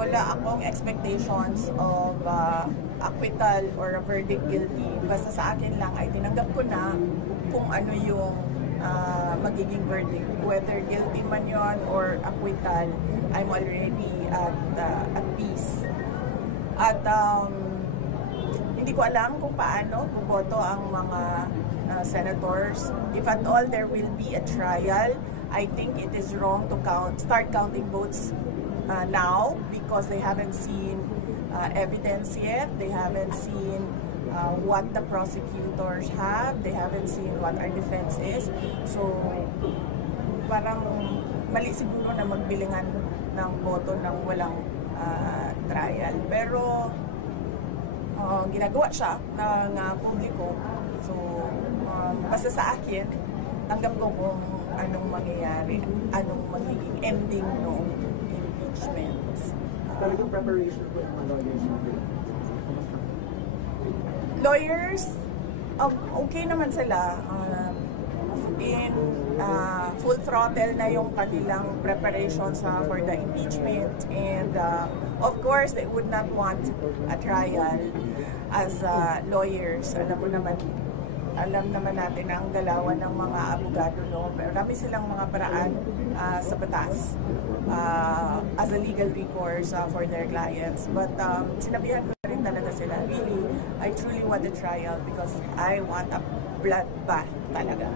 wala akong expectations of acquittal or a verdict guilty. Basta sa akin lang ay tinanggap ko na kung ano yung magiging verdict. Whether guilty man yon or acquittal, I'm already at peace. At hindi ko alam kung paano buboto ang mga senators. If at all there will be a trial, I think it is wrong to start counting votes now because they haven't seen evidence yet. They haven't seen what the prosecutors have. They haven't seen what our defense is. So, parang mali siguro na magbilingan ng boto ng walang trial. Pero, ginagawa siya ng publiko. So, basta sa akin, tanggap ko kung anong mangyayari, anong magiging ending ng impeachment. Talagang preparation po ng lawyers, okay naman sila. In full throttle na yung kanilang preparations for the impeachment, and of course they would not want a trial. As lawyers, alam naman natin ang galawan ng mga abogado, no? Marami silang mga paraan sa batas as a legal recourse for their clients. But sinabihan ko rin talaga sila, really, I truly want a trial because I want a bloodbath talaga.